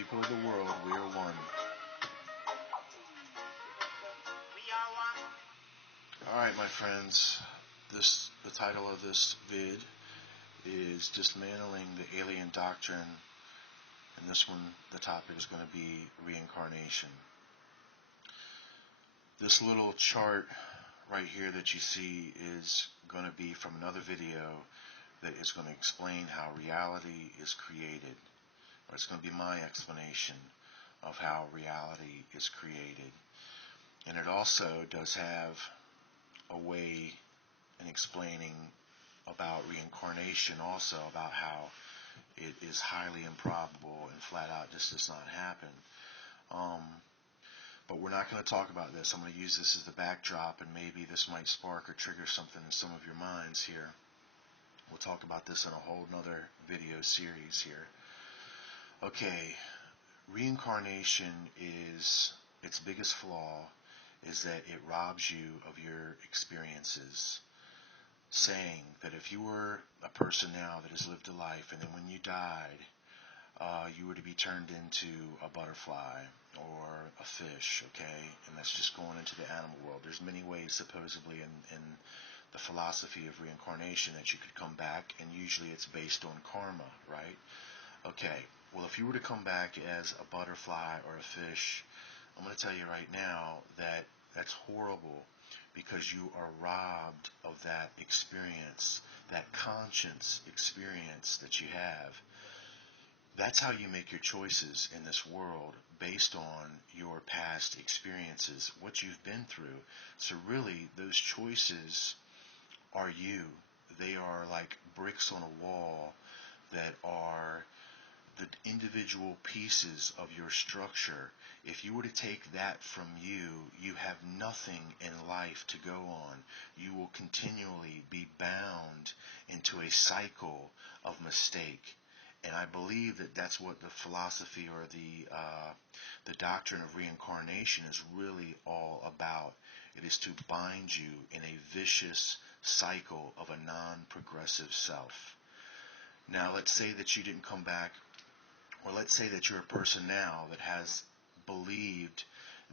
People of the world, we are one. Alright, my friends, the title of this vid is Dismantling the Alien Doctrine, and this one, the topic is going to be Reincarnation. This little chart right here that you see is going to be from another video that is going to explain how reality is created. Or it's going to be my explanation of how reality is created. And it also does have a way in explaining about reincarnation, also about how it is highly improbable and flat out just does not happen. But we're not going to talk about this. I'm going to use this as the backdrop, and maybe this might spark or trigger something in some of your minds here. We'll talk about this in a whole nother video series here. Okay, reincarnation is, its biggest flaw is that it robs you of your experiences, saying that if you were a person now that has lived a life, and then when you died, you were to be turned into a butterfly or a fish, okay? And that's just going into the animal world. There's many ways, supposedly, in the philosophy of reincarnation that you could come back, and usually it's based on karma, right? Okay, well, if you were to come back as a butterfly or a fish, I'm going to tell you right now that that's horrible, because you are robbed of that experience, that conscience experience that you have. That's how you make your choices in this world, based on your past experiences, what you've been through. So really, those choices are you. They are like bricks on a wall that are the individual pieces of your structure. If you were to take that from you, you have nothing in life to go on. You will continually be bound into a cycle of mistake. And I believe that that's what the philosophy or the doctrine of reincarnation is really all about. It is to bind you in a vicious cycle of a non-progressive self. Now, let's say that you didn't come back, or let's say that you're a person now that has believed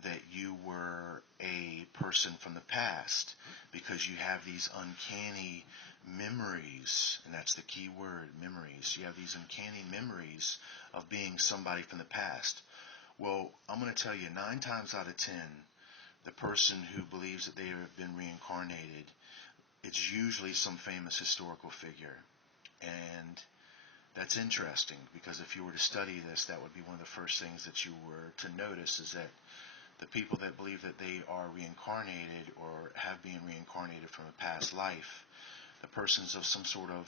that you were a person from the past, because you have these uncanny memories, and that's the key word, memories. You have these uncanny memories of being somebody from the past. Well, I'm going to tell you, 9 times out of 10, the person who believes that they have been reincarnated, it's usually some famous historical figure. And that's interesting, because if you were to study this, that would be one of the first things that you were to notice, is that the people that believe that they are reincarnated or have been reincarnated from a past life, the persons of some sort of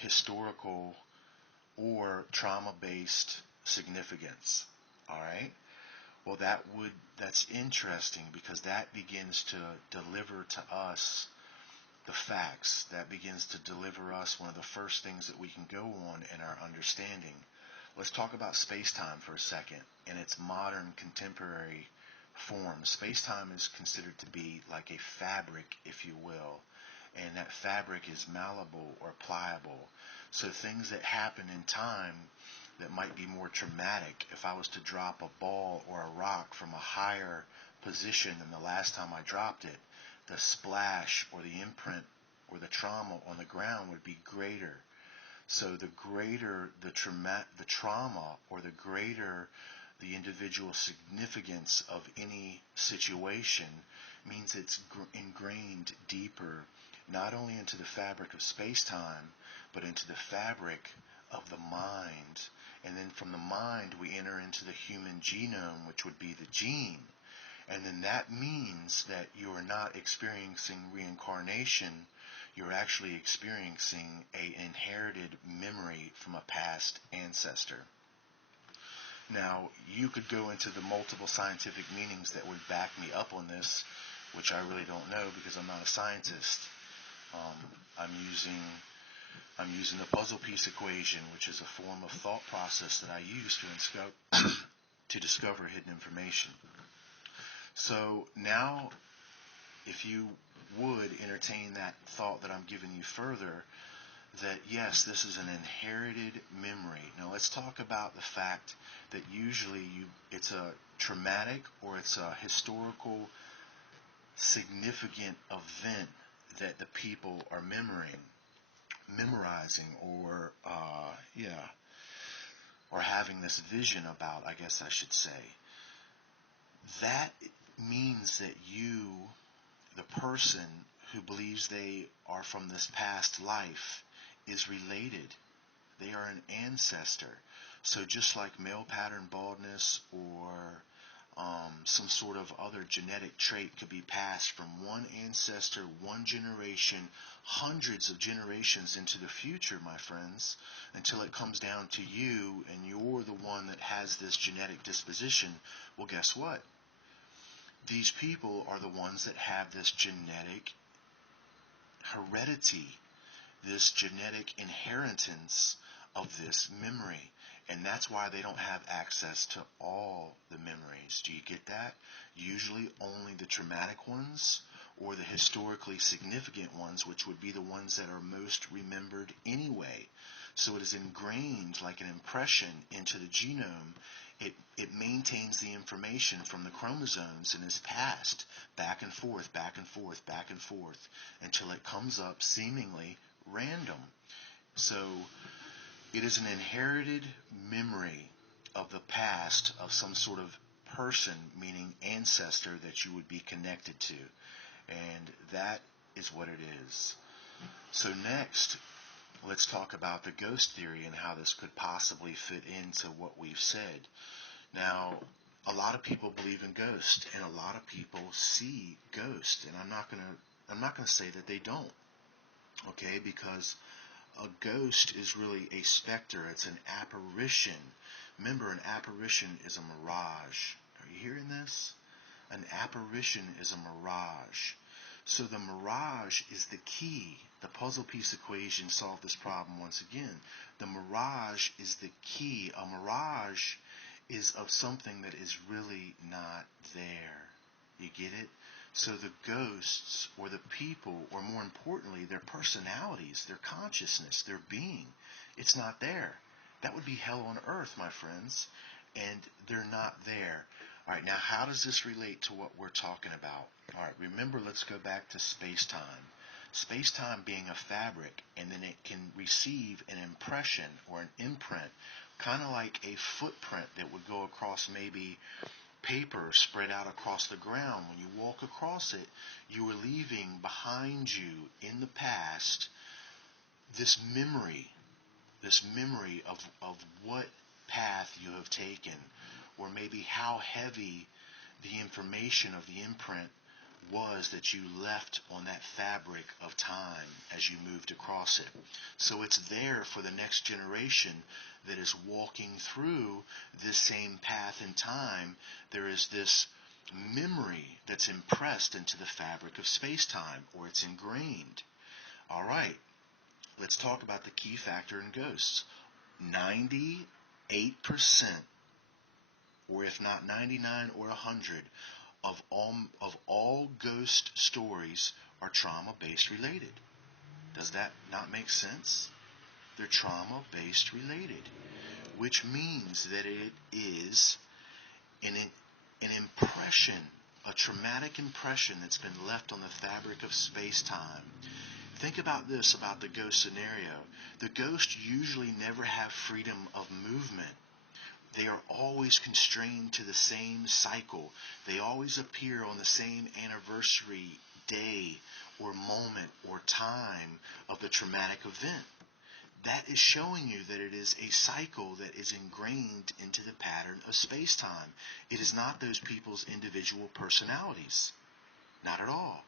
historical or trauma-based significance. All right? Well, that's interesting, because that begins to deliver to us the facts. That begins to deliver us one of the first things that we can go on in our understanding. Let's talk about space-time for a second in its modern, contemporary form. Space-time is considered to be like a fabric, if you will, and that fabric is malleable or pliable. So things that happen in time that might be more traumatic, if I was to drop a ball or a rock from a higher position than the last time I dropped it, the splash or the imprint or the trauma on the ground would be greater. So the greater the trauma, or the greater the individual significance of any situation, means it's ingrained deeper, not only into the fabric of space-time, but into the fabric of the mind. And then from the mind, we enter into the human genome, which would be the gene. And then that means that you are not experiencing reincarnation. You're actually experiencing an inherited memory from a past ancestor. Now, you could go into the multiple scientific meanings that would back me up on this, which I really don't know, because I'm not a scientist. I'm using the puzzle piece equation, which is a form of thought process that I use to discover hidden information. So now, if you would entertain that thought that I'm giving you further, that yes, this is an inherited memory. Now let's talk about the fact that usually it's a traumatic or it's a historical significant event that the people are memorizing, or having this vision about, I guess I should say. That means that you, the person who believes they are from this past life, is related. They are an ancestor. So just like male pattern baldness or some sort of other genetic trait could be passed from one ancestor, one generation, hundreds of generations into the future, my friends, until it comes down to you and you're the one that has this genetic disposition. Well, guess what? These people are the ones that have this genetic heredity, this genetic inheritance of this memory. And that's why they don't have access to all the memories. Do you get that? Usually only the traumatic ones or the historically significant ones, which would be the ones that are most remembered anyway. So it is ingrained like an impression into the genome. It maintains the information from the chromosomes and is passed back and forth, back and forth, back and forth until it comes up seemingly random. So it is an inherited memory of the past of some sort of person, meaning ancestor, that you would be connected to. And that is what it is. So next, let's talk about the ghost theory and how this could possibly fit into what we've said. Now, a lot of people believe in ghosts, and a lot of people see ghosts, and I'm not gonna say that they don't. Okay, because a ghost is really a specter. It's an apparition. Remember, an apparition is a mirage. Are you hearing this? An apparition is a mirage. So the mirage is the key. The puzzle piece equation solved this problem once again. The mirage is the key. A mirage is of something that is really not there. You get it? So the ghosts, or the people, or more importantly, their personalities, their consciousness, their being, it's not there. That would be hell on earth, my friends. And they're not there. All right, now how does this relate to what we're talking about? All right, remember, let's go back to space-time. Space-time being a fabric, and then it can receive an impression or an imprint, kind of like a footprint that would go across maybe paper spread out across the ground. When you walk across it, you are leaving behind you in the past this memory of what path you have taken, or maybe how heavy the information of the imprint was that you left on that fabric of time as you moved across it. So it's there for the next generation that is walking through this same path in time. There is this memory that's impressed into the fabric of space-time, or it's ingrained. All right, let's talk about the key factor in ghosts. 98%, or if not 99 or 100, of all ghost stories are trauma-based related. Does that not make sense? They're trauma-based related, which means that it is an impression, a traumatic impression that's been left on the fabric of space-time. Think about this about the ghost scenario. The ghosts usually never have freedom of movement. They are always constrained to the same cycle. They always appear on the same anniversary day or moment or time of the traumatic event. That is showing you that it is a cycle that is ingrained into the pattern of space-time. It is not those people's individual personalities. Not at all.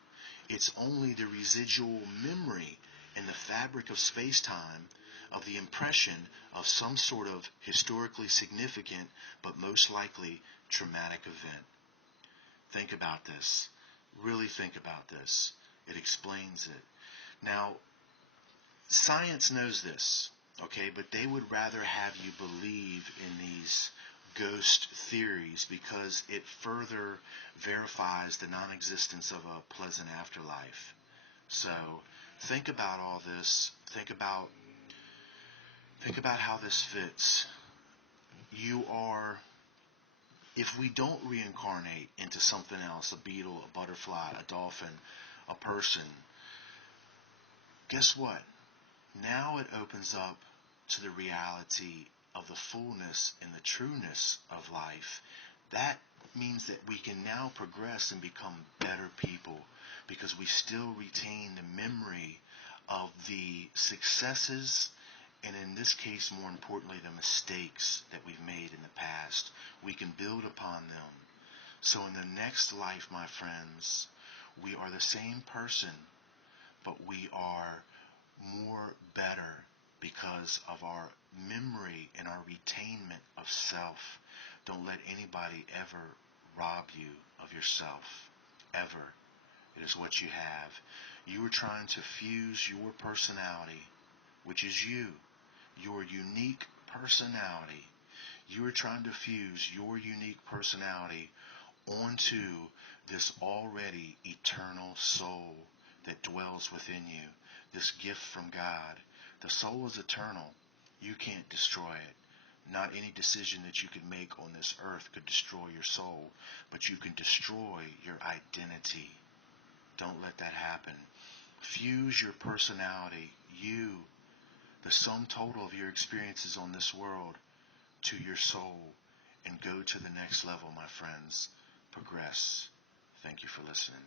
It's only the residual memory in the fabric of space-time of the impression of some sort of historically significant, but most likely traumatic event. Think about this. Really think about this. It explains it. Now, science knows this, okay, but they would rather have you believe in these ghost theories because it further verifies the non-existence of a pleasant afterlife. So Think about all this. Think about how this fits. You are, if we don't reincarnate into something else, a beetle, a butterfly, a dolphin, a person, guess what? Now it opens up to the reality of the fullness and the trueness of life. That means that we can now progress and become better people because we still retain the memory of the successes and, in this case, more importantly, the mistakes that we've made in the past. We can build upon them. So in the next life, my friends, we are the same person, but we are more better because of our memory and our retainment of self. Don't let anybody ever rob you of yourself. Ever. It is what you have. You are trying to fuse your personality, which is you, your unique personality. You are trying to fuse your unique personality onto this already eternal soul that dwells within you, this gift from God. The soul is eternal. You can't destroy it. Not any decision that you could make on this earth could destroy your soul, but you can destroy your identity. Don't let that happen. Fuse your personality, you, the sum total of your experiences on this world, to your soul, and go to the next level, my friends. Progress. Thank you for listening.